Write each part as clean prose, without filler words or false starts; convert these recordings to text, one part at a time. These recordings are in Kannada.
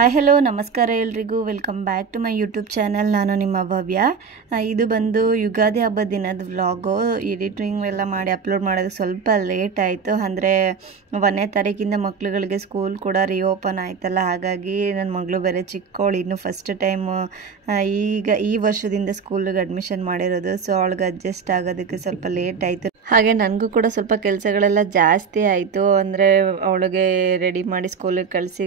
ಹಾಯ್ ಹಲೋ ನಮಸ್ಕಾರ ಎಲ್ರಿಗೂ welcome back to my YouTube channel. ನಾನು ನಿಮ್ಮ ಭವ್ಯ. ಇದು ಬಂದು ಯುಗಾದಿ ಹಬ್ಬದ ದಿನದ ವ್ಲಾಗು. ಎಡಿಟಿಂಗ್ ಎಲ್ಲ ಮಾಡಿ ಅಪ್ಲೋಡ್ ಮಾಡೋದು ಸ್ವಲ್ಪ ಲೇಟ್ ಆಯಿತು. ಅಂದರೆ 1ನೇ ತಾರೀಕಿಂದ ಮಕ್ಳುಗಳಿಗೆ ಸ್ಕೂಲ್ ಕೂಡ ರಿಓಪನ್ ಆಯ್ತಲ್ಲ, ಹಾಗಾಗಿ ನನ್ನ ಮಗಳು ಬೇರೆ ಚಿಕ್ಕವಳು, ಇನ್ನು ಫಸ್ಟ್ ಟೈಮು ಈಗ ಈ ವರ್ಷದಿಂದ ಸ್ಕೂಲಿಗೆ ಅಡ್ಮಿಷನ್ ಮಾಡಿರೋದು. ಸೊ ಅವಳಿಗೆ ಅಡ್ಜಸ್ಟ್ ಆಗೋದಕ್ಕೆ ಸ್ವಲ್ಪ ಲೇಟ್ ಆಯಿತು. ಹಾಗೆ ನನಗೂ ಕೂಡ ಸ್ವಲ್ಪ ಕೆಲಸಗಳೆಲ್ಲ ಜಾಸ್ತಿ ಆಯಿತು. ಅಂದರೆ ಅವಳಿಗೆ ರೆಡಿ ಮಾಡಿ ಸ್ಕೂಲಿಗೆ ಕಳಿಸಿ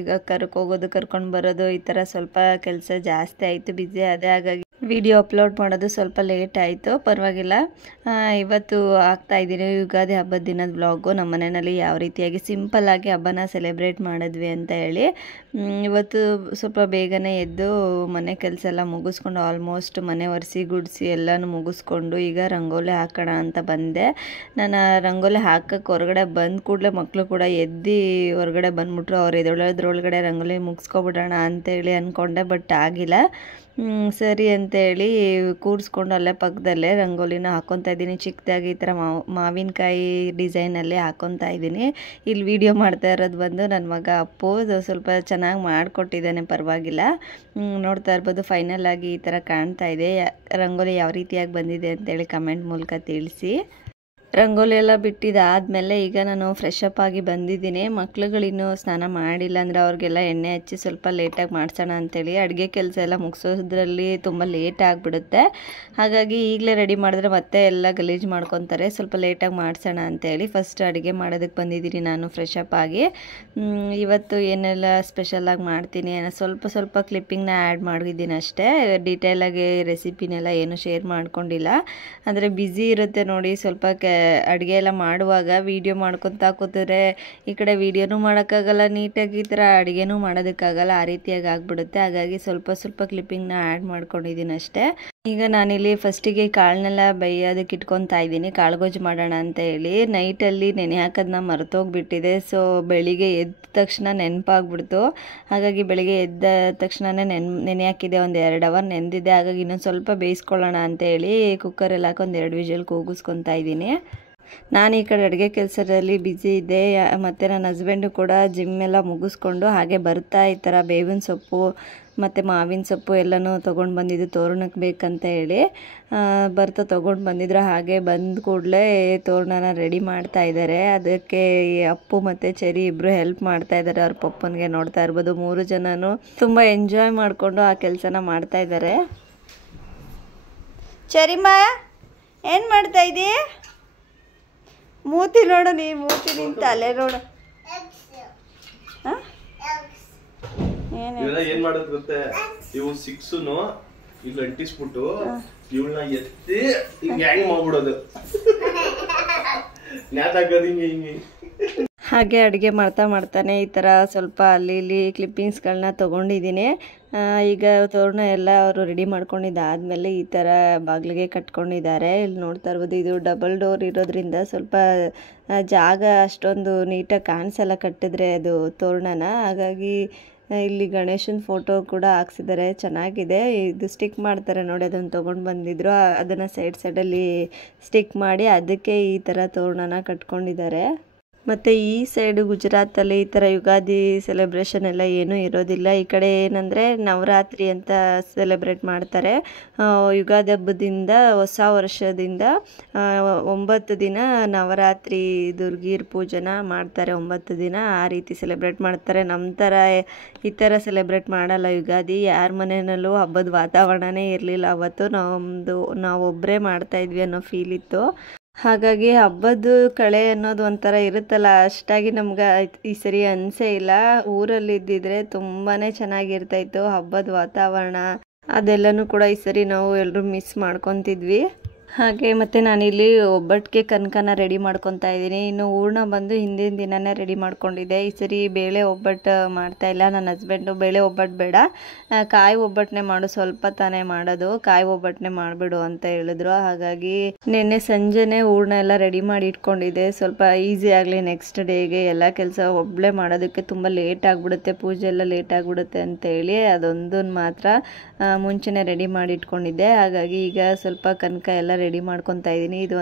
ಹೋಗೋದು ಕರ್ಕೊಂಡು ಬರೋದು, ಈ ಥರ ಸ್ವಲ್ಪ ಕೆಲಸ ಜಾಸ್ತಿ ಆಯಿತು, ಬ್ಯುಸಿ ಅದೇ. ಹಾಗಾಗಿ ವಿಡಿಯೋ ಅಪ್ಲೋಡ್ ಮಾಡೋದು ಸ್ವಲ್ಪ ಲೇಟ್ ಆಯಿತು, ಪರವಾಗಿಲ್ಲ. ಇವತ್ತು ಆಗ್ತಾ ಇದ್ದೀನಿ ಯುಗಾದಿ ಹಬ್ಬದ ದಿನದ ವ್ಲಾಗು. ನಮ್ಮ ಮನೆಯಲ್ಲಿ ಯಾವ ರೀತಿಯಾಗಿ ಸಿಂಪಲ್ಲಾಗಿ ಹಬ್ಬನ ಸೆಲೆಬ್ರೇಟ್ ಮಾಡಿದ್ವಿ ಅಂತ ಹೇಳಿ. ಇವತ್ತು ಸ್ವಲ್ಪ ಬೇಗನೆ ಎದ್ದು ಮನೆ ಕೆಲಸ ಎಲ್ಲ ಮುಗಿಸ್ಕೊಂಡು ಆಲ್ಮೋಸ್ಟ್ ಮನೆ ಒರೆಸಿ ಗುಡಿಸಿ ಎಲ್ಲನೂ ಮುಗಿಸ್ಕೊಂಡು ಈಗ ರಂಗೋಲಿ ಹಾಕೋಣ ಅಂತ ಬಂದೆ. ನಾನು ರಂಗೋಲಿ ಹಾಕಕ್ಕೆ ಹೊರಗಡೆ ಬಂದ ಕೂಡಲೇ ಮಕ್ಕಳು ಕೂಡ ಎದ್ದು ಹೊರಗಡೆ ಬಂದ್ಬಿಟ್ರು. ಅವ್ರು ಎದೊಳದ್ರೊಳಗಡೆ ರಂಗೋಲಿ ಮುಗಿಸ್ಕೊಬಿಡೋಣ ಅಂತೇಳಿ ಅಂದ್ಕೊಂಡೆ, ಬಟ್ ಆಗಿಲ್ಲ. ಸರಿ ಅಂತೇಳಿ ಕೂರಿಸ್ಕೊಂಡು ಅಲ್ಲೇ ಪಕ್ಕದಲ್ಲೇ ರಂಗೋಲಿನ ಹಾಕ್ಕೊತಾ ಇದ್ದೀನಿ. ಚಿಕ್ಕದಾಗಿ ಈ ಥರ ಮಾವಿನಕಾಯಿ ಡಿಸೈನಲ್ಲಿ ಹಾಕ್ಕೊತಾ ಇದ್ದೀನಿ. ಇಲ್ಲಿ ವಿಡಿಯೋ ಮಾಡ್ತಾ ಇರೋದು ಬಂದು ನನ್ನ ಮಗ ಅಪ್ಪು. ಸ್ವಲ್ಪ ಚೆನ್ನಾಗಿ ಮಾಡಿಕೊಟ್ಟಿದ್ದಾನೆ, ಪರವಾಗಿಲ್ಲ. ನೋಡ್ತಾ ಇರ್ಬೋದು ಫೈನಲ್ ಆಗಿ ಈ ಥರ ಕಾಣ್ತಾ ಇದೆ. ರಂಗೋಲಿ ಯಾವ ರೀತಿಯಾಗಿ ಬಂದಿದೆ ಅಂತೇಳಿ ಕಮೆಂಟ್ ಮೂಲಕ ತಿಳಿಸಿ. ರಂಗೋಲಿ ಎಲ್ಲ ಬಿಟ್ಟಿದ್ದಾದಮೇಲೆ ಈಗ ನಾನು ಫ್ರೆಶ್ ಅಪ್ ಆಗಿ ಬಂದಿದ್ದೀನಿ. ಮಕ್ಳುಗಳಿನ್ನೂ ಸ್ನಾನ ಮಾಡಿಲ್ಲ, ಅಂದರೆ ಅವ್ರಿಗೆಲ್ಲ ಎಣ್ಣೆ ಹಚ್ಚಿ ಸ್ವಲ್ಪ ಲೇಟಾಗಿ ಮಾಡಿಸೋಣ ಅಂತೇಳಿ. ಅಡುಗೆ ಕೆಲಸ ಎಲ್ಲ ಮುಗಿಸೋದ್ರಲ್ಲಿ ತುಂಬ ಲೇಟ್ ಆಗಿಬಿಡುತ್ತೆ. ಹಾಗಾಗಿ ಈಗಲೇ ರೆಡಿ ಮಾಡಿದ್ರೆ ಮತ್ತೆ ಎಲ್ಲ ಗಲೀಜು ಮಾಡ್ಕೊತಾರೆ. ಸ್ವಲ್ಪ ಲೇಟಾಗಿ ಮಾಡಿಸೋಣ ಅಂತೇಳಿ ಫಸ್ಟ್ ಅಡುಗೆ ಮಾಡೋದಕ್ಕೆ ಬಂದಿದ್ದೀನಿ ನಾನು ಫ್ರೆಶ್ ಅಪ್ ಆಗಿ. ಇವತ್ತು ಏನೆಲ್ಲ ಸ್ಪೆಷಲಾಗಿ ಮಾಡ್ತೀನಿ ಸ್ವಲ್ಪ ಕ್ಲಿಪ್ಪಿಂಗ್ನ ಆ್ಯಡ್ ಮಾಡಿದ್ದೀನಿ ಅಷ್ಟೇ. ಡೀಟೇಲಾಗಿ ರೆಸಿಪಿನೆಲ್ಲ ಏನು ಶೇರ್ ಮಾಡ್ಕೊಂಡಿಲ್ಲ, ಅಂದರೆ ಬ್ಯುಸಿ ಇರುತ್ತೆ ನೋಡಿ. ಸ್ವಲ್ಪ ಅಡುಗೆ ಎಲ್ಲ ಮಾಡುವಾಗ ವೀಡಿಯೋ ಮಾಡ್ಕೊತಾ ಕೂತಿದ್ರೆ ಈ ಕಡೆ ವೀಡಿಯೋನೂ ಮಾಡೋಕ್ಕಾಗಲ್ಲ ನೀಟಾಗಿ, ಈ ಥರ ಅಡುಗೆನೂ ಮಾಡೋದಕ್ಕಾಗಲ್ಲ, ಆ ರೀತಿಯಾಗಿ ಆಗಿಬಿಡುತ್ತೆ. ಹಾಗಾಗಿ ಸ್ವಲ್ಪ ಕ್ಲಿಪ್ಪಿಂಗ್ನ ಆ್ಯಡ್ ಮಾಡ್ಕೊಂಡಿದ್ದೀನಿ ಅಷ್ಟೇ. ಈಗ ನಾನಿಲ್ಲಿ ಫಸ್ಟಿಗೆ ಕಾಳನ್ನೆಲ್ಲ ಬೇಯೋದಕ್ಕೆ ಇಟ್ಕೊತಾ ಇದ್ದೀನಿ, ಕಾಳುಗೊಜ್ಜು ಮಾಡೋಣ ಅಂತ ಹೇಳಿ. ನೈಟಲ್ಲಿ ನೆನೆ ಹಾಕೋದನ್ನ ಮರೆತೋಗ್ಬಿಟ್ಟಿದೆ. ಸೊ ಬೆಳಿಗ್ಗೆ ಎದ್ದ ತಕ್ಷಣ ನೆನಪಾಗ್ಬಿಡ್ತು. ಹಾಗಾಗಿ ಬೆಳಿಗ್ಗೆ ಎದ್ದ ತಕ್ಷಣವೇ ನೆನೆ ಹಾಕಿದೆ, ಒಂದು 2 ಅವರ್ ನೆನೆದಿದೆ. ಹಾಗಾಗಿ ಇನ್ನೊಂದು ಸ್ವಲ್ಪ ಬೇಯಿಸ್ಕೊಳ್ಳೋಣ ಅಂತೇಳಿ ಕುಕ್ಕರಲ್ಲಿ ಹಾಕೊಂಡು 2 ವಿಷಲ್ ಕೂಗಿಸ್ಕೊತಾ ಇದ್ದೀನಿ. ನಾನು ಈ ಕಡೆ ಅಡುಗೆ ಕೆಲಸದಲ್ಲಿ ಬ್ಯುಸಿ ಇದ್ದೆ. ಮತ್ತು ನನ್ನ ಹಸ್ಬೆಂಡು ಕೂಡ ಜಿಮ್ ಎಲ್ಲ ಮುಗಿಸ್ಕೊಂಡು ಹಾಗೆ ಬರ್ತಾ ಈ ಥರ ಬೇವಿನ ಸೊಪ್ಪು ಮತ್ತು ಮಾವಿನ ಸೊಪ್ಪು ಎಲ್ಲನೂ ತೊಗೊಂಡು ಬಂದಿದ್ದು ತೋರಣಕ್ಕೆ ಬೇಕಂತ ಹೇಳಿ ಬರ್ತಾ ತೊಗೊಂಡು ಬಂದಿದ್ರು. ಹಾಗೆ ಬಂದ ಕೂಡಲೇ ತೋರಣನ ರೆಡಿ ಮಾಡ್ತಾ ಇದ್ದಾರೆ. ಅದಕ್ಕೆ ಅಪ್ಪು ಮತ್ತು ಚೆರಿ ಇಬ್ಬರು ಹೆಲ್ಪ್ ಮಾಡ್ತಾ ಇದ್ದಾರೆ ಅವ್ರ ಪಪ್ಪನಿಗೆ. ನೋಡ್ತಾ ಇರ್ಬೋದು 3 ಜನನೂ ತುಂಬ ಎಂಜಾಯ್ ಮಾಡಿಕೊಂಡು ಆ ಕೆಲಸನ ಮಾಡ್ತಾ ಇದ್ದಾರೆ. ಚೆರಿಮ್ಮ ಏನು ಮಾಡ್ತಾ ಇದ್ದೀ? ಮೂತಿ ನೋಡು, ಮೂತಿ ನಿನ್ ತಲೆ ನೋಡು. ಏನ್ ಮಾಡೋದು ಗೊತ್ತೇ, ಇವು 6ನು ಇಲ್ಲಿ ಅಂಟಿಸ್ಬಿಟ್ಟು ಇವಳನ್ನ ಎತ್ತಿ ಹಿಂಗ ಹ್ಯಾಂಗ್ ಮಾಡ್ಬಿಡೋದು, ನ್ಯಾತಾಕೋದು ಹಿಂಗೆ. ಹಾಗೆ ಅಡುಗೆ ಮಾಡ್ತಾನೆ ಈ ಥರ ಸ್ವಲ್ಪ ಅಲ್ಲಿ ಇಲ್ಲಿ ಕ್ಲಿಪ್ಪಿಂಗ್ಸ್ಗಳನ್ನ ತೊಗೊಂಡಿದ್ದೀನಿ. ಈಗ ತೋರಣ ಎಲ್ಲ ಅವರು ರೆಡಿ ಮಾಡ್ಕೊಂಡಿದ್ದಾದಮೇಲೆ ಈ ಥರ ಬಾಗಿಲಿಗೆ ಕಟ್ಕೊಂಡಿದ್ದಾರೆ. ಇಲ್ಲಿ ನೋಡ್ತಾ ಇರ್ಬೋದು, ಇದು ಡಬಲ್ ಡೋರ್ ಇರೋದ್ರಿಂದ ಸ್ವಲ್ಪ ಜಾಗ ಅಷ್ಟೊಂದು ನೀಟಾಗಿ ಕಾಣಿಸಲ್ಲ ಕಟ್ಟಿದ್ರೆ ಅದು ತೋರಣನ. ಹಾಗಾಗಿ ಇಲ್ಲಿ ಗಣೇಶನ ಫೋಟೋ ಕೂಡ ಹಾಕ್ಸಿದ್ದಾರೆ, ಚೆನ್ನಾಗಿದೆ. ಇದು ಸ್ಟಿಕ್ ಮಾಡ್ತಾರೆ ನೋಡಿ, ಅದನ್ನು ತೊಗೊಂಡು ಬಂದಿದ್ರು. ಅದನ್ನು ಸೈಡಲ್ಲಿ ಸ್ಟಿಕ್ ಮಾಡಿ ಅದಕ್ಕೆ ಈ ಥರ ತೋರಣನ ಕಟ್ಕೊಂಡಿದ್ದಾರೆ. ಮತ್ತು ಈ ಸೈಡು ಗುಜರಾತಲ್ಲಿ ಈ ಥರ ಯುಗಾದಿ ಸೆಲೆಬ್ರೇಷನ್ ಎಲ್ಲ ಏನೂ ಇರೋದಿಲ್ಲ. ಈ ಕಡೆ ಏನಂದರೆ ನವರಾತ್ರಿ ಅಂತ ಸೆಲೆಬ್ರೇಟ್ ಮಾಡ್ತಾರೆ. ಯುಗಾದಿ ಹಬ್ಬದಿಂದ ಹೊಸ ವರ್ಷದಿಂದ 9 ದಿನ ನವರಾತ್ರಿ ದುರ್ಗಿಯರ ಪೂಜೆನ ಮಾಡ್ತಾರೆ. 9 ದಿನ ಆ ರೀತಿ ಸೆಲೆಬ್ರೇಟ್ ಮಾಡ್ತಾರೆ. ನಮ್ಮ ಥರ ಈ ಥರ ಸೆಲೆಬ್ರೇಟ್ ಮಾಡಲ್ಲ ಯುಗಾದಿ. ಯಾರ ಮನೆಯಲ್ಲೂ ಹಬ್ಬದ ವಾತಾವರಣನೇ ಇರಲಿಲ್ಲ ಅವತ್ತು. ನಾವೊಬ್ಬರೇ ಮಾಡ್ತಾಯಿದ್ವಿ ಅನ್ನೋ ಫೀಲ್ ಇತ್ತು. ಹಾಗಾಗಿ ಹಬ್ಬದ ಕಳೆ ಅನ್ನೋದು ಒಂಥರ ಇರುತ್ತಲ್ಲ, ಅಷ್ಟಾಗಿ ನಮ್ಗೆ ಈ ಸರಿ ಅನಿಸೇ ಇಲ್ಲ. ಊರಲ್ಲಿ ಇದ್ದಿದ್ರೆ ತುಂಬಾ ಚೆನ್ನಾಗಿರ್ತಾಯಿತ್ತು ಹಬ್ಬದ ವಾತಾವರಣ. ಅದೆಲ್ಲನೂ ಕೂಡ ಈ ಸರಿ ನಾವು ಎಲ್ಲರೂ ಮಿಸ್ ಮಾಡ್ಕೊತಿದ್ವಿ. ಹಾಗೆ ಮತ್ತು ನಾನಿಲ್ಲಿ ಒಬ್ಬಟ್ಟಿಗೆ ಕನಕನ ರೆಡಿ ಮಾಡ್ಕೊತಾ ಇದ್ದೀನಿ. ಇನ್ನು ಹೂರ್ಣ ಬಂದು ಹಿಂದಿನ ದಿನವೇ ರೆಡಿ ಮಾಡ್ಕೊಂಡಿದ್ದೆ. ಈ ಸರಿ ಬೇಳೆ ಒಬ್ಬಟ್ಟು ಮಾಡ್ತಾಯಿಲ್ಲ. ನನ್ನ ಹಸ್ಬೆಂಡು ಬೇಳೆ ಒಬ್ಬಟ್ಟು ಬೇಡ, ಕಾಯಿ ಒಬ್ಬಟ್ಟನ್ನೇ ಮಾಡು, ಸ್ವಲ್ಪ ತಾನೇ ಮಾಡೋದು, ಕಾಯಿ ಒಬ್ಬಟ್ಟನ್ನೇ ಮಾಡಿಬಿಡು ಅಂತ ಹೇಳಿದ್ರು. ಹಾಗಾಗಿ ನಿನ್ನೆ ಸಂಜೆನೇ ಹೂರ್ಣ ಎಲ್ಲ ರೆಡಿ ಮಾಡಿ ಇಟ್ಕೊಂಡಿದ್ದೆ, ಸ್ವಲ್ಪ ಈಸಿ ಆಗಲಿ ನೆಕ್ಸ್ಟ್ ಡೇಗೆ. ಎಲ್ಲ ಕೆಲಸ ಒಬ್ಬಳೇ ಮಾಡೋದಕ್ಕೆ ತುಂಬ ಲೇಟ್ ಆಗಿಬಿಡುತ್ತೆ, ಪೂಜೆ ಎಲ್ಲ ಲೇಟ್ ಆಗಿಬಿಡುತ್ತೆ ಅಂತೇಳಿ ಅದೊಂದನ್ನು ಮಾತ್ರ ಮುಂಚೆನೇ ರೆಡಿ ಮಾಡಿ ಇಟ್ಕೊಂಡಿದ್ದೆ. ಹಾಗಾಗಿ ಈಗ ಸ್ವಲ್ಪ ಕನಕ ಎಲ್ಲ ರೆಡಿ ಮಾಡ್ಕೊತಾ ಇದ್ದೀನಿ. ಇದು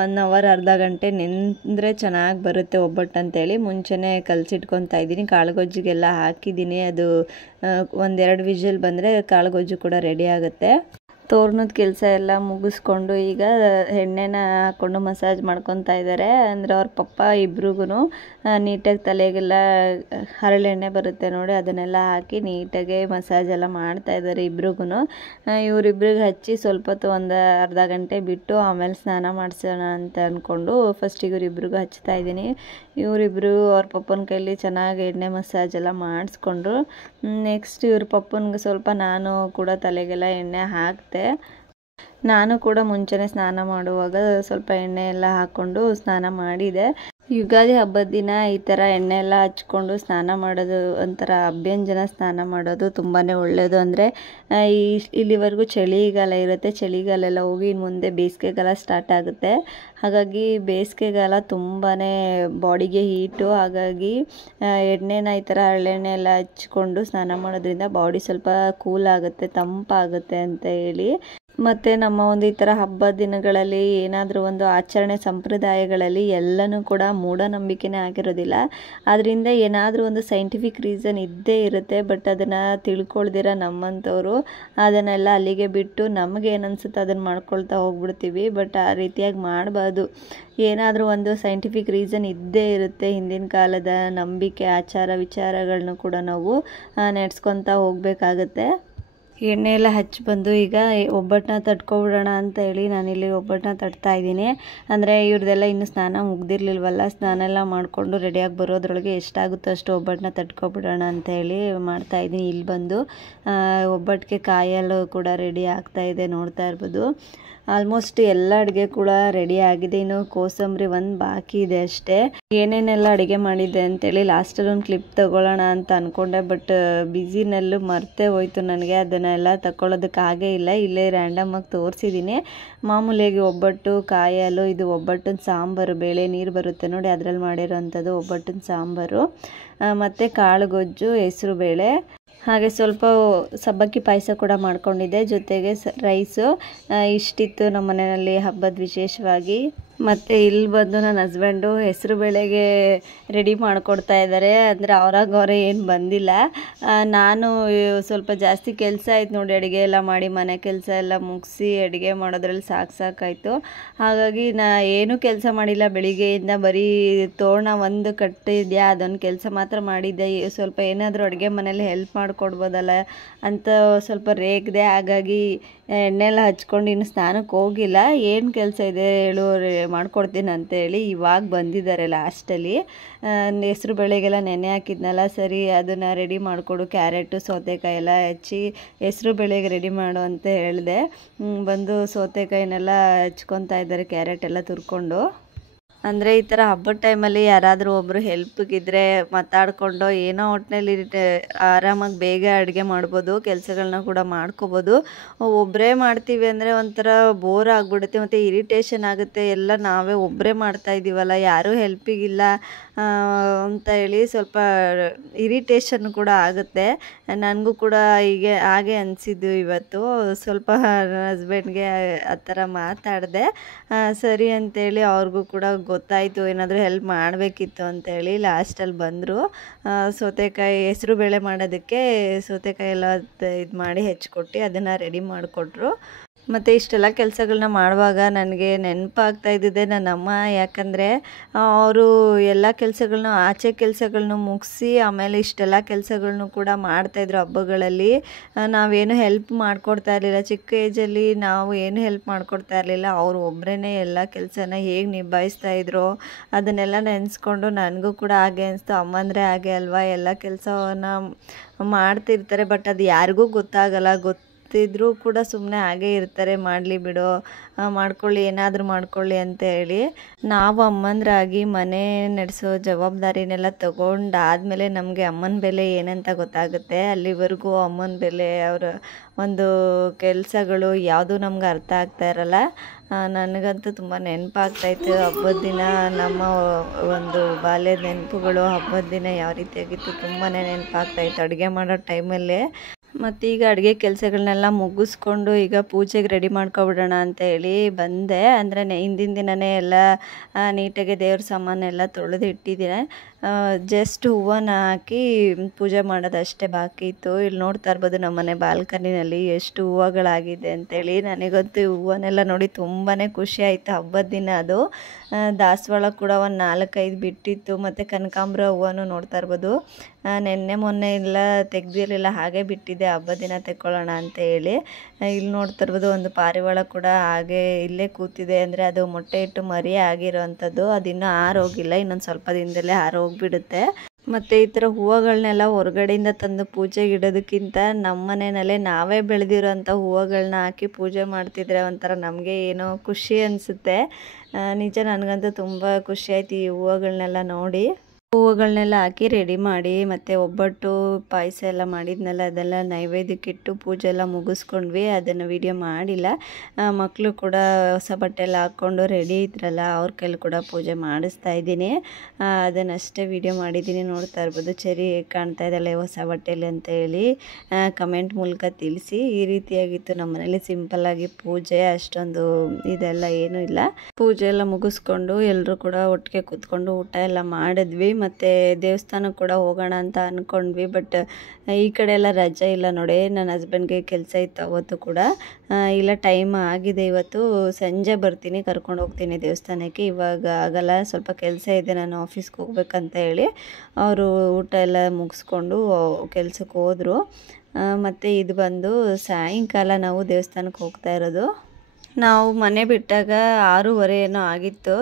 1 ಅವರ್ ಅರ್ಧ ಗಂಟೆ ನೆಂದರೆ ಚೆನ್ನಾಗಿ ಬರುತ್ತೆ ಒಬ್ಬಟ್ಟು ಅಂತೇಳಿ ಮುಂಚೆನೇ ಕಲಸಿಟ್ಕೊತಾ ಇದ್ದೀನಿ. ಕಾಳುಗೊಜ್ಜಿಗೆಲ್ಲ ಹಾಕಿದ್ದೀನಿ. ಅದು 1-2 ವಿಷಲ್ ಬಂದರೆ ಕಾಳುಗೊಜ್ಜು ಕೂಡ ರೆಡಿ ಆಗುತ್ತೆ. ತೋರಣದ ಕೆಲಸ ಎಲ್ಲ ಮುಗಿಸ್ಕೊಂಡು ಈಗ ಎಣ್ಣೆನ ಹಾಕ್ಕೊಂಡು ಮಸಾಜ್ ಮಾಡ್ಕೊತಾ ಇದ್ದಾರೆ. ಅಂದರೆ ಅವ್ರ ಪಪ್ಪ ಇಬ್ರಿಗೂ ನೀಟಾಗಿ ತಲೆಗೆಲ್ಲ ಹರಳೆಣ್ಣೆ ಬರುತ್ತೆ ನೋಡಿ, ಅದನ್ನೆಲ್ಲ ಹಾಕಿ ನೀಟಾಗಿ ಮಸಾಜ್ ಎಲ್ಲ ಮಾಡ್ತಾ ಇದ್ದಾರೆ ಇಬ್ರಿಗೂ. ಇವರಿಬ್ರಿಗೆ ಹಚ್ಚಿ ಸ್ವಲ್ಪ ಹೊತ್ತು ಒಂದು ಅರ್ಧ ಗಂಟೆ ಬಿಟ್ಟು ಆಮೇಲೆ ಸ್ನಾನ ಮಾಡಿಸೋಣ ಅಂತ ಅಂದ್ಕೊಂಡು ಫಸ್ಟಿಗೆ ಇವರಿಬ್ರಿಗೂ ಹಚ್ತಾ ಇದ್ದೀನಿ. ಇವರಿಬ್ರು ಅವ್ರ ಪಪ್ಪನ ಕೈಲಿ ಚೆನ್ನಾಗಿ ಎಣ್ಣೆ ಮಸಾಜ್ ಎಲ್ಲ ಮಾಡಿಸ್ಕೊಂಡ್ರು. ನೆಕ್ಸ್ಟ್ ಇವ್ರ ಪಪ್ಪನಿಗೆ ಸ್ವಲ್ಪ ನಾನು ಕೂಡ ತಲೆಗೆಲ್ಲ ಎಣ್ಣೆ ಹಾಕ್ತೆ. ನಾನು ಕೂಡ ಮುಂಚೆನೇ ಸ್ನಾನ ಮಾಡುವಾಗ ಸ್ವಲ್ಪ ಎಣ್ಣೆ ಎಲ್ಲ ಹಾಕ್ಕೊಂಡು ಸ್ನಾನ ಮಾಡಿದೆ. ಯುಗಾದಿ ಹಬ್ಬದ ದಿನ ಈ ಥರ ಎಣ್ಣೆ ಎಲ್ಲ ಹಚ್ಕೊಂಡು ಸ್ನಾನ ಮಾಡೋದು ಒಂಥರ ಅಭ್ಯಂಜನ ಸ್ನಾನ ಮಾಡೋದು ತುಂಬಾ ಒಳ್ಳೆಯದು. ಅಂದರೆ ಇಲ್ಲಿವರೆಗೂ ಚಳಿಗಾಲ ಇರುತ್ತೆ, ಚಳಿಗಾಲ ಎಲ್ಲ ಹೋಗಿ ಇನ್ನು ಮುಂದೆ ಬೇಸಿಗೆಗಾಲ ಸ್ಟಾರ್ಟ್ ಆಗುತ್ತೆ. ಹಾಗಾಗಿ ಬೇಸಿಗೆಗಾಲ ತುಂಬಾ ಬಾಡಿಗೆ ಹೀಟು. ಹಾಗಾಗಿ ಎಣ್ಣೆನ ಈ ಥರ ಹರಳೆಣ್ಣೆ ಎಲ್ಲ ಹಚ್ಕೊಂಡು ಸ್ನಾನ ಮಾಡೋದ್ರಿಂದ ಬಾಡಿ ಸ್ವಲ್ಪ ಕೂಲ್ ಆಗುತ್ತೆ, ತಂಪಾಗುತ್ತೆ ಅಂತ ಹೇಳಿ. ಮತ್ತು ನಮ್ಮ ಒಂದು ಈ ಥರ ಹಬ್ಬದ ದಿನಗಳಲ್ಲಿ ಏನಾದರೂ ಒಂದು ಆಚರಣೆ ಸಂಪ್ರದಾಯಗಳಲ್ಲಿ ಎಲ್ಲನೂ ಕೂಡ ಮೂಢನಂಬಿಕೆನೇ ಆಗಿರೋದಿಲ್ಲ. ಅದರಿಂದ ಏನಾದರೂ ಒಂದು ಸೈಂಟಿಫಿಕ್ ರೀಸನ್ ಇದ್ದೇ ಇರುತ್ತೆ. ಬಟ್ ಅದನ್ನು ತಿಳ್ಕೊಳ್ದಿರ ನಮ್ಮಂಥವ್ರು ಅದನ್ನೆಲ್ಲ ಅಲ್ಲಿಗೆ ಬಿಟ್ಟು ನಮಗೆ ಏನನ್ಸುತ್ತೆ ಅದನ್ನು ಮಾಡ್ಕೊಳ್ತಾ ಹೋಗ್ಬಿಡ್ತೀವಿ. ಬಟ್ ಆ ರೀತಿಯಾಗಿ ಮಾಡಬಾರ್ದು. ಏನಾದರೂ ಒಂದು ಸೈಂಟಿಫಿಕ್ ರೀಸನ್ ಇದ್ದೇ ಇರುತ್ತೆ. ಹಿಂದಿನ ಕಾಲದ ನಂಬಿಕೆ ಆಚಾರ ವಿಚಾರಗಳನ್ನೂ ಕೂಡ ನಾವು ನಡೆಸ್ಕೊತಾ ಹೋಗಬೇಕಾಗತ್ತೆ. ಎಣ್ಣೆ ಎಲ್ಲ ಹಚ್ಚಿ ಬಂದು ಈಗ ಒಬ್ಬಟ್ಟನ್ನ ತಟ್ಕೊಬಿಡೋಣ ಅಂತ ಹೇಳಿ ನಾನಿಲ್ಲಿ ಒಬ್ಬಟ್ಟನ್ನ ತಟ್ತಾ ಇದ್ದೀನಿ. ಅಂದರೆ ಇವ್ರದ್ದೆಲ್ಲ ಇನ್ನೂ ಸ್ನಾನ ಮುಗ್ದಿರ್ಲಿಲ್ವಲ್ಲ, ಸ್ನಾನ ಎಲ್ಲ ಮಾಡಿಕೊಂಡು ರೆಡಿಯಾಗಿ ಬರೋದ್ರೊಳಗೆ ಎಷ್ಟಾಗುತ್ತೋ ಅಷ್ಟು ಒಬ್ಬಟ್ಟನ್ನ ತಟ್ಕೊಬಿಡೋಣ ಅಂತ ಹೇಳಿ ಮಾಡ್ತಾಯಿದ್ದೀನಿ. ಇಲ್ಲಿ ಬಂದು ಒಬ್ಬಟ್ಟಿಗೆ ಕಾಯಲು ಕೂಡ ರೆಡಿ ಆಗ್ತಾಯಿದೆ, ನೋಡ್ತಾ ಇರ್ಬೋದು. ಆಲ್ಮೋಸ್ಟ್ ಎಲ್ಲ ಅಡುಗೆ ಕೂಡ ರೆಡಿ ಆಗಿದೆ. ಇನ್ನು ಕೋಸಂಬರಿ ಒಂದು ಬಾಕಿ ಇದೆ ಅಷ್ಟೇ. ಏನೇನೆಲ್ಲ ಅಡುಗೆ ಮಾಡಿದ್ದೆ ಅಂತೇಳಿ ಲಾಸ್ಟಲ್ಲಿ ಒಂದು ಕ್ಲಿಪ್ ತಗೊಳ್ಳೋಣ ಅಂತ ಅಂದ್ಕೊಂಡೆ. ಬಟ್ ಬ್ಯುಸಿನಲ್ಲೂ ಮರ್ತೇ ಹೋಯ್ತು ನನಗೆ, ಅದನ್ನೆಲ್ಲ ತಗೊಳ್ಳೋದಕ್ಕಾಗೇ ಇಲ್ಲ. ಇಲ್ಲೇ ರ್ಯಾಂಡಮಾಗಿ ತೋರಿಸಿದ್ದೀನಿ. ಮಾಮೂಲಿಯಾಗಿ ಒಬ್ಬಟ್ಟು, ಕಾಯಲು, ಇದು ಒಬ್ಬಟ್ಟಿನ ಸಾಂಬಾರು, ಬೇಳೆ ನೀರು ಬರುತ್ತೆ ನೋಡಿ, ಅದರಲ್ಲಿ ಮಾಡಿರೋವಂಥದ್ದು ಒಬ್ಬಟ್ಟಿನ ಸಾಂಬಾರು, ಮತ್ತು ಕಾಳುಗೊಜ್ಜು, ಹೆಸರು ಬೇಳೆ, ಹಾಗೆ ಸ್ವಲ್ಪ ಸಬ್ಬಕ್ಕಿ ಪಾಯಸ ಕೂಡ ಮಾಡ್ಕೊಂಡಿದ್ದೆ. ಜೊತೆಗೆ ರೈಸು ಇಷ್ಟಿತ್ತು ನಮ್ಮ ಮನೆಯಲ್ಲಿ ಹಬ್ಬದ ವಿಶೇಷವಾಗಿ. ಮತ್ತು ಇಲ್ಲಿ ಬಂದು ನನ್ನ ಹಸ್ಬೆಂಡು ಹೆಸರು ಬೇಳೆಗೆ ರೆಡಿ ಮಾಡಿಕೊಡ್ತಾ ಇದ್ದಾರೆ. ಅಂದರೆ ಅವರೇ ಏನು ಬಂದಿಲ್ಲ. ನಾನು ಸ್ವಲ್ಪ ಜಾಸ್ತಿ ಕೆಲಸ ಆಯ್ತು ನೋಡಿ, ಅಡುಗೆ ಎಲ್ಲ ಮಾಡಿ ಮನೆ ಕೆಲಸ ಎಲ್ಲ ಮುಗಿಸಿ ಅಡುಗೆ ಮಾಡೋದ್ರಲ್ಲಿ ಸಾಕಾಯಿತು. ಹಾಗಾಗಿ ಏನೂ ಕೆಲಸ ಮಾಡಿಲ್ಲ ಬೆಳಿಗ್ಗೆಯಿಂದ. ಬರೀ ತೋರಣ ಒಂದು ಕಟ್ಟಿದ್ಯಾ, ಅದೊಂದು ಕೆಲಸ ಮಾತ್ರ ಮಾಡಿದ್ದೆ. ಸ್ವಲ್ಪ ಏನಾದರೂ ಅಡುಗೆ ಮನೇಲಿ ಹೆಲ್ಪ್ ಮಾಡಿಕೊಡ್ಬೋದಲ್ಲ ಅಂತ ಸ್ವಲ್ಪ ರೇಗಿದೆ. ಹಾಗಾಗಿ ಎಣ್ಣೆ ಎಲ್ಲ ಹಚ್ಕೊಂಡು ಇನ್ನು ಸ್ನಾನಕ್ಕೆ ಹೋಗಿಲ್ಲ. ಏನು ಕೆಲಸ ಇದೆ ಹೇಳು, ಮಾಡ್ಕೊಡ್ತೀನಿ ಅಂತೇಳಿ ಇವಾಗ ಬಂದಿದ್ದಾರೆ ಲಾಸ್ಟಲ್ಲಿ. ಹೆಸರು ಬೇಳೆಗೆಲ್ಲ ನೆನೆ ಹಾಕಿದ್ನಲ್ಲ, ಸರಿ ಅದನ್ನು ರೆಡಿ ಮಾಡಿಕೊಡು, ಕ್ಯಾರೆಟು ಸೌತೆಕಾಯಿ ಎಲ್ಲ ಹಚ್ಚಿ ಹೆಸರು ಬೇಳೆಗೆ ರೆಡಿ ಮಾಡು ಅಂತ ಹೇಳಿದೆ. ಬಂದು ಸೌತೆಕಾಯಿನೆಲ್ಲ ಹಚ್ಕೊತಾ ಇದ್ದಾರೆ, ಕ್ಯಾರೆಟ್ ಎಲ್ಲ ತುರ್ಕೊಂಡು. ಅಂದರೆ ಈ ಥರ ಹಬ್ಬದ ಟೈಮಲ್ಲಿ ಯಾರಾದರೂ ಒಬ್ಬರು ಹೆಲ್ಪ್ಗಿದ್ರೆ ಮಾತಾಡಿಕೊಂಡು ಏನೋ ಒಟ್ಟಿನಲ್ಲಿ ಆರಾಮಾಗಿ ಬೇಗ ಅಡುಗೆ ಮಾಡ್ಬೋದು, ಕೆಲಸಗಳನ್ನ ಕೂಡ ಮಾಡ್ಕೋಬೋದು. ಒಬ್ಬರೇ ಮಾಡ್ತೀವಿ ಅಂದರೆ ಒಂಥರ ಬೋರ್ ಆಗಿಬಿಡುತ್ತೆ, ಮತ್ತು ಇರಿಟೇಷನ್ ಆಗುತ್ತೆ. ಎಲ್ಲ ನಾವೇ ಒಬ್ಬರೇ ಮಾಡ್ತಾಯಿದ್ದೀವಲ್ಲ, ಯಾರೂ ಹೆಲ್ಪಿಗಿಲ್ಲ ಅಂತ ಹೇಳಿ ಸ್ವಲ್ಪ ಇರಿಟೇಷನ್ ಕೂಡ ಆಗುತ್ತೆ. ನನಗೂ ಕೂಡ ಹಾಗೆ ಅನಿಸಿದ್ದು ಇವತ್ತು. ಸ್ವಲ್ಪ ನನ್ನ ಹಸ್ಬೆಂಡ್ಗೆ ಆ ಥರ ಮಾತಾಡಿದೆ. ಸರಿ ಅಂತೇಳಿ ಅವ್ರಿಗೂ ಕೂಡ ಗೊತ್ತಾಯಿತು ಏನಾದರೂ ಹೆಲ್ಪ್ ಮಾಡಬೇಕಿತ್ತು ಅಂತೇಳಿ ಲಾಸ್ಟಲ್ಲಿ ಬಂದರು. ಸೌತೆಕಾಯಿ ಹೆಸರು ಬೇಳೆ ಮಾಡೋದಕ್ಕೆ ಸೌತೆಕಾಯಿ ಎಲ್ಲ ಇದು ಮಾಡಿ ಹೆಚ್ಚಿಕೊಟ್ಟು ಅದನ್ನು ರೆಡಿ ಮಾಡಿಕೊಟ್ರು. ಮತ್ತು ಇಷ್ಟೆಲ್ಲ ಕೆಲಸಗಳನ್ನ ಮಾಡುವಾಗ ನನಗೆ ನೆನಪಾಗ್ತಾ ಇದ್ದಿದ್ದೆ ನನ್ನ ಅಮ್ಮ. ಯಾಕಂದರೆ ಅವರು ಎಲ್ಲ ಕೆಲಸಗಳನ್ನೂ ಆಚೆ ಕೆಲಸಗಳನ್ನೂ ಮುಗಿಸಿ ಆಮೇಲೆ ಇಷ್ಟೆಲ್ಲ ಕೆಲಸಗಳನ್ನೂ ಕೂಡ ಮಾಡ್ತಾಯಿದ್ರು ಹಬ್ಬಗಳಲ್ಲಿ. ನಾವೇನು ಹೆಲ್ಪ್ ಮಾಡಿಕೊಡ್ತಾ ಇರಲಿಲ್ಲ. ಚಿಕ್ಕ ಏಜಲ್ಲಿ ನಾವು ಏನು ಹೆಲ್ಪ್ ಮಾಡಿಕೊಡ್ತಾ ಇರಲಿಲ್ಲ. ಅವರು ಒಬ್ಬರೇ ಎಲ್ಲ ಕೆಲಸನ ಹೇಗೆ ನಿಭಾಯಿಸ್ತಾಯಿದ್ರು ಅದನ್ನೆಲ್ಲ ನೆನೆಸ್ಕೊಂಡು ನನಗೂ ಕೂಡ ಹಾಗೆ ಅನಿಸ್ತು. ಅಮ್ಮಂದರೆ ಹಾಗೆ ಅಲ್ವಾ, ಎಲ್ಲ ಕೆಲಸವನ್ನು ಮಾಡ್ತಿರ್ತಾರೆ, ಬಟ್ ಅದು ಯಾರಿಗೂ ಗೊತ್ತಾಗಲ್ಲ. ಗೊತ್ತಿದ್ರೂ ಕೂಡ ಸುಮ್ಮನೆ ಹಾಗೆ ಇರ್ತಾರೆ, ಮಾಡಲಿ ಬಿಡು, ಮಾಡ್ಕೊಳ್ಳಿ, ಏನಾದರೂ ಮಾಡ್ಕೊಳ್ಳಿ ಅಂತ ಹೇಳಿ. ನಾವು ಅಮ್ಮಂದ್ರಾಗಿ ಮನೆ ನಡೆಸೋ ಜವಾಬ್ದಾರಿನೆಲ್ಲ ತಗೊಂಡಾದಮೇಲೆ ನಮಗೆ ಅಮ್ಮನ ಬೆಲೆ ಏನಂತ ಗೊತ್ತಾಗುತ್ತೆ. ಅಲ್ಲಿವರೆಗೂ ಅಮ್ಮನ ಬೆಲೆ, ಅವರ ಒಂದು ಕೆಲಸಗಳು ಯಾವುದೂ ನಮ್ಗೆ ಅರ್ಥ ಆಗ್ತಾ ಇರಲ್ಲ. ನನಗಂತೂ ತುಂಬ ನೆನಪಾಗ್ತಾಯಿತ್ತು ಹಬ್ಬದ ದಿನ. ನಮ್ಮ ಒಂದು ಬಾಲ್ಯದ ನೆನಪುಗಳು ಹಬ್ಬದ ದಿನ ಯಾವ ರೀತಿಯಾಗಿತ್ತು ತುಂಬಾ ನೆನಪಾಗ್ತಾಯಿತ್ತು ಅಡುಗೆ ಮಾಡೋ ಟೈಮಲ್ಲೇ. ಮತ್ತು ಈಗ ಅಡುಗೆ ಕೆಲಸಗಳನ್ನೆಲ್ಲ ಮುಗಿಸ್ಕೊಂಡು ಈಗ ಪೂಜೆಗೆ ರೆಡಿ ಮಾಡ್ಕೊಬಿಡೋಣ ಅಂತ ಹೇಳಿ ಬಂದೆ. ಅಂದರೆ ಹಿಂದಿನ ದಿನವೇ ಎಲ್ಲ ನೀಟಾಗಿ ದೇವ್ರ ಸಾಮಾನೆಲ್ಲ ತೊಳೆದು ಇಟ್ಟಿದ್ದೀನಿ. ಜಸ್ಟ್ ಹೂವನ್ನ ಹಾಕಿ ಪೂಜೆ ಮಾಡೋದಷ್ಟೇ ಬಾಕಿ ಇತ್ತು. ಇಲ್ಲಿ ನೋಡ್ತಾ ಇರ್ಬೋದು ನಮ್ಮನೆ ಬಾಲ್ಕನಿನಲ್ಲಿ ಎಷ್ಟು ಹೂವುಗಳಾಗಿದೆ ಅಂತೇಳಿ. ನನಗಂತೂ ಹೂವನ್ನೆಲ್ಲ ನೋಡಿ ತುಂಬಾ ಖುಷಿ ಆಯಿತು. ಹಬ್ಬದ ದಿನ ಅದು ದಾಸವಾಳ ಕೂಡ ಒಂದು 4-5 ಬಿಟ್ಟಿತ್ತು. ಮತ್ತು ಕನಕಾಂಬರ ಹೂವನು ನೋಡ್ತಾ ಇರ್ಬೋದು. ನೆನ್ನೆ ಮೊನ್ನೆ ಎಲ್ಲ ತೆಗ್ದಿರಲಿಲ್ಲ, ಹಾಗೆ ಬಿಟ್ಟಿದ್ದೆ ಹಬ್ಬದ ದಿನ ತೆಕ್ಕೊಳ್ಳೋಣ ಅಂತ ಹೇಳಿ. ಇಲ್ಲಿ ನೋಡ್ತಾ ಇರ್ಬೋದು ಒಂದು ಪಾರಿವಾಳ ಕೂಡ ಹಾಗೆ ಇಲ್ಲೇ ಕೂತಿದೆ. ಅಂದರೆ ಅದು ಮೊಟ್ಟೆ ಇಟ್ಟು ಮರಿ ಆಗಿರೋವಂಥದ್ದು. ಅದಿನ್ನೂ ಆರೋಗಿಲ್ಲ, ಇನ್ನೊಂದು ಸ್ವಲ್ಪ ದಿನದಲ್ಲೇ ಆರೋಗ್ಬಿಡುತ್ತೆ. ಮತ್ತು ಈ ಥರ ಹೂವುಗಳನ್ನೆಲ್ಲ ಹೊರಗಡೆಯಿಂದ ತಂದು ಪೂಜೆಗೆ ಇಡೋದಕ್ಕಿಂತ ನಮ್ಮ ಮನೆಯಲ್ಲೇ ನಾವೇ ಬೆಳೆದಿರೋಂಥ ಹೂವುಗಳನ್ನ ಹಾಕಿ ಪೂಜೆ ಮಾಡ್ತಿದ್ರೆ ಒಂಥರ ನಮಗೆ ಏನೋ ಖುಷಿ ಅನಿಸುತ್ತೆ. ನಿಜ ನನಗಂತೂ ತುಂಬ ಖುಷಿ ಆಯ್ತು ಈ ಹೂವುಗಳನ್ನೆಲ್ಲ ನೋಡಿ. ಹೂವುಗಳನ್ನೆಲ್ಲ ಹಾಕಿ ರೆಡಿ ಮಾಡಿ ಮತ್ತು ಒಬ್ಬಟ್ಟು ಪಾಯಸ ಎಲ್ಲ ಮಾಡಿದ್ನಲ್ಲ ಅದೆಲ್ಲ ನೈವೇದ್ಯಕ್ಕಿಟ್ಟು ಪೂಜೆ ಎಲ್ಲ ಮುಗಿಸ್ಕೊಂಡ್ವಿ. ಅದನ್ನು ವಿಡಿಯೋ ಮಾಡಿಲ್ಲ. ಮಕ್ಕಳು ಕೂಡ ಹೊಸ ಬಟ್ಟೆ ಎಲ್ಲ ಹಾಕ್ಕೊಂಡು ರೆಡಿ ಇದ್ರಲ್ಲ, ಅವ್ರ ಕೈಲಿ ಕೂಡ ಪೂಜೆ ಮಾಡಿಸ್ತಾ ಇದ್ದೀನಿ. ಅದನ್ನಷ್ಟೇ ವಿಡಿಯೋ ಮಾಡಿದ್ದೀನಿ. ನೋಡ್ತಾ ಇರ್ಬೋದು ಚೆರಿ ಕಾಣ್ತಾ ಇದೆಲ್ಲ ಹೊಸ ಬಟ್ಟೆಯಲ್ಲಿ ಅಂತ ಹೇಳಿ ಕಮೆಂಟ್ ಮೂಲಕ ತಿಳಿಸಿ. ಈ ರೀತಿಯಾಗಿತ್ತು ನಮ್ಮ ಮನೇಲಿ ಸಿಂಪಲ್ಲಾಗಿ ಪೂಜೆ, ಅಷ್ಟೊಂದು ಇದೆಲ್ಲ ಏನೂ ಇಲ್ಲ. ಪೂಜೆ ಎಲ್ಲ ಮುಗಿಸ್ಕೊಂಡು ಎಲ್ಲರೂ ಕೂಡ ಒಟ್ಟಿಗೆ ಕೂತ್ಕೊಂಡು ಊಟ ಎಲ್ಲ ಮಾಡಿದ್ವಿ. ಮತ್ತು ದೇವಸ್ಥಾನಕ್ಕೆ ಕೂಡ ಹೋಗೋಣ ಅಂತ ಅಂದ್ಕೊಂಡ್ವಿ. ಬಟ್ ಈ ಕಡೆ ಎಲ್ಲ ರಜೆ ಇಲ್ಲ ನೋಡಿ. ನನ್ನ ಹಸ್ಬೆಂಡ್ಗೆ ಕೆಲಸ ಇತ್ತು ಅವತ್ತು ಕೂಡ. ಇಲ್ಲ ಟೈಮ್ ಆಗಿದೆ, ಇವತ್ತು ಸಂಜೆ ಬರ್ತೀನಿ, ಕರ್ಕೊಂಡು ಹೋಗ್ತೀನಿ ದೇವಸ್ಥಾನಕ್ಕೆ, ಇವಾಗ ಆಗಲ್ಲ, ಸ್ವಲ್ಪ ಕೆಲಸ ಇದೆ, ನಾನು ಆಫೀಸ್ಗೆ ಹೋಗ್ಬೇಕಂತ ಹೇಳಿ ಅವರು ಊಟ ಎಲ್ಲ ಮುಗಿಸ್ಕೊಂಡು ಕೆಲಸಕ್ಕೆ ಹೋದರು. ಮತ್ತು ಇದು ಬಂದು ಸಾಯಂಕಾಲ ನಾವು ದೇವಸ್ಥಾನಕ್ಕೆ ಹೋಗ್ತಾ ಇರೋದು. ನಾವು ಮನೆ ಬಿಟ್ಟಾಗ 6:30 ಏನೋ ಆಗಿತ್ತು.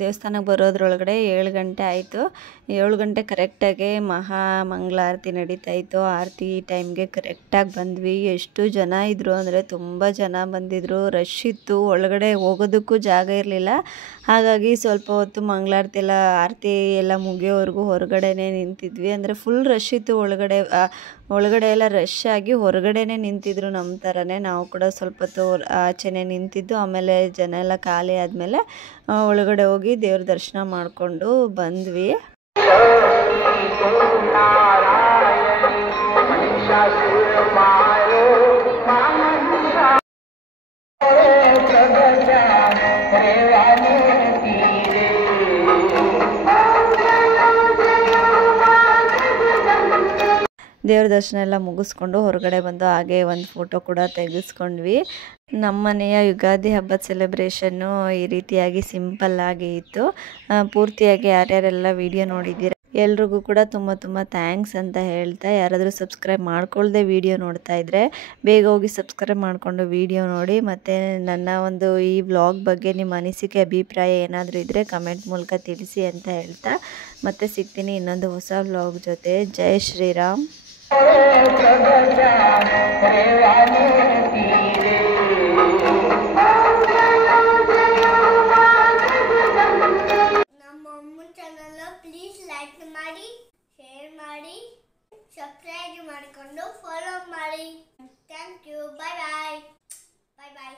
ದೇವಸ್ಥಾನಕ್ಕೆ ಬರೋದ್ರೊಳಗಡೆ 7 ಗಂಟೆ ಆಯಿತು. 7 ಗಂಟೆ ಕರೆಕ್ಟಾಗಿ ಮಂಗಳಾರತಿ ನಡೀತಾ ಇತ್ತು. ಆರತಿ ಟೈಮ್ಗೆ ಕರೆಕ್ಟಾಗಿ ಬಂದ್ವಿ. ಎಷ್ಟು ಜನ ಇದ್ದರು ಅಂದರೆ ತುಂಬ ಜನ ಬಂದಿದ್ದರು. ರಶ್ ಇತ್ತು, ಒಳಗಡೆ ಹೋಗೋದಕ್ಕೂ ಜಾಗ ಇರಲಿಲ್ಲ. ಹಾಗಾಗಿ ಸ್ವಲ್ಪ ಹೊತ್ತು ಮಂಗಳಾರತಿ ಎಲ್ಲ ಆರತಿ ಎಲ್ಲ ಮುಗಿಯೋವರೆಗೂ ಹೊರಗಡೆನೇ ನಿಂತಿದ್ವಿ. ಅಂದರೆ ಫುಲ್ ರಶ್ ಇತ್ತು. ಒಳಗಡೆ ಎಲ್ಲ ರಶ್ ಆಗಿ ಹೊರಗಡೆನೇ ನಿಂತಿದ್ರು ನಮ್ಮ ಥರನೇ. ನಾವು ಕೂಡ ಸ್ವಲ್ಪ ಹೊತ್ತು ಆಚೆನೇ ನಿಂತಿದ್ದು. ಆಮೇಲೆ ಜನ ಎಲ್ಲ ಖಾಲಿ ಆದಮೇಲೆ ಒಳಗಡೆ ಹೋಗಿ ದೇವ್ರ ದರ್ಶನ ಮಾಡಿಕೊಂಡು ಬಂದ್ವಿ. ದೇವ್ರ ದರ್ಶನ ಎಲ್ಲ ಮುಗಿಸ್ಕೊಂಡು ಹೊರಗಡೆ ಬಂದು ಹಾಗೆ ಒಂದು ಫೋಟೋ ಕೂಡ ತೆಗೆಸ್ಕೊಂಡ್ವಿ. ನಮ್ಮ ಮನೆಯ ಯುಗಾದಿ ಹಬ್ಬದ ಸೆಲೆಬ್ರೇಷನ್ನು ಈ ರೀತಿಯಾಗಿ ಸಿಂಪಲ್ಲಾಗಿ ಇತ್ತು. ಪೂರ್ತಿಯಾಗಿ ಯಾರ್ಯಾರೆಲ್ಲ ವಿಡಿಯೋ ನೋಡಿದ್ದೀರ ಎಲ್ರಿಗೂ ಕೂಡ ತುಂಬ ತುಂಬ ಥ್ಯಾಂಕ್ಸ್ ಅಂತ ಹೇಳ್ತಾ, ಯಾರಾದರೂ ಸಬ್ಸ್ಕ್ರೈಬ್ ಮಾಡ್ಕೊಳ್ಳದೆ ವಿಡಿಯೋ ನೋಡ್ತಾ ಇದ್ದರೆ ಬೇಗ ಹೋಗಿ ಸಬ್ಸ್ಕ್ರೈಬ್ ಮಾಡಿಕೊಂಡು ವಿಡಿಯೋ ನೋಡಿ. ಮತ್ತು ನನ್ನ ಒಂದು ಈ ವ್ಲಾಗ್ ಬಗ್ಗೆ ನಿಮ್ಮ ಅನಿಸಿಕೆ ಅಭಿಪ್ರಾಯ ಏನಾದರೂ ಇದ್ದರೆ ಕಮೆಂಟ್ ಮೂಲಕ ತಿಳಿಸಿ ಅಂತ ಹೇಳ್ತಾ ಮತ್ತೆ ಸಿಗ್ತೀನಿ ಇನ್ನೊಂದು ಹೊಸ ವ್ಲಾಗ್ ಜೊತೆ. ಜೈ ಶ್ರೀರಾಮ್. ಪ್ಲೀಸ್ ಲೈಕ್ ಮಾಡಿ, ಶೇರ್ ಮಾಡಿ, ಸಬ್ಸ್ಕ್ರೈಬ್ ಮಾಡಿಕೊಂಡು ಫಾಲೋ ಮಾಡಿ. Thank you. Bye bye. Bye bye.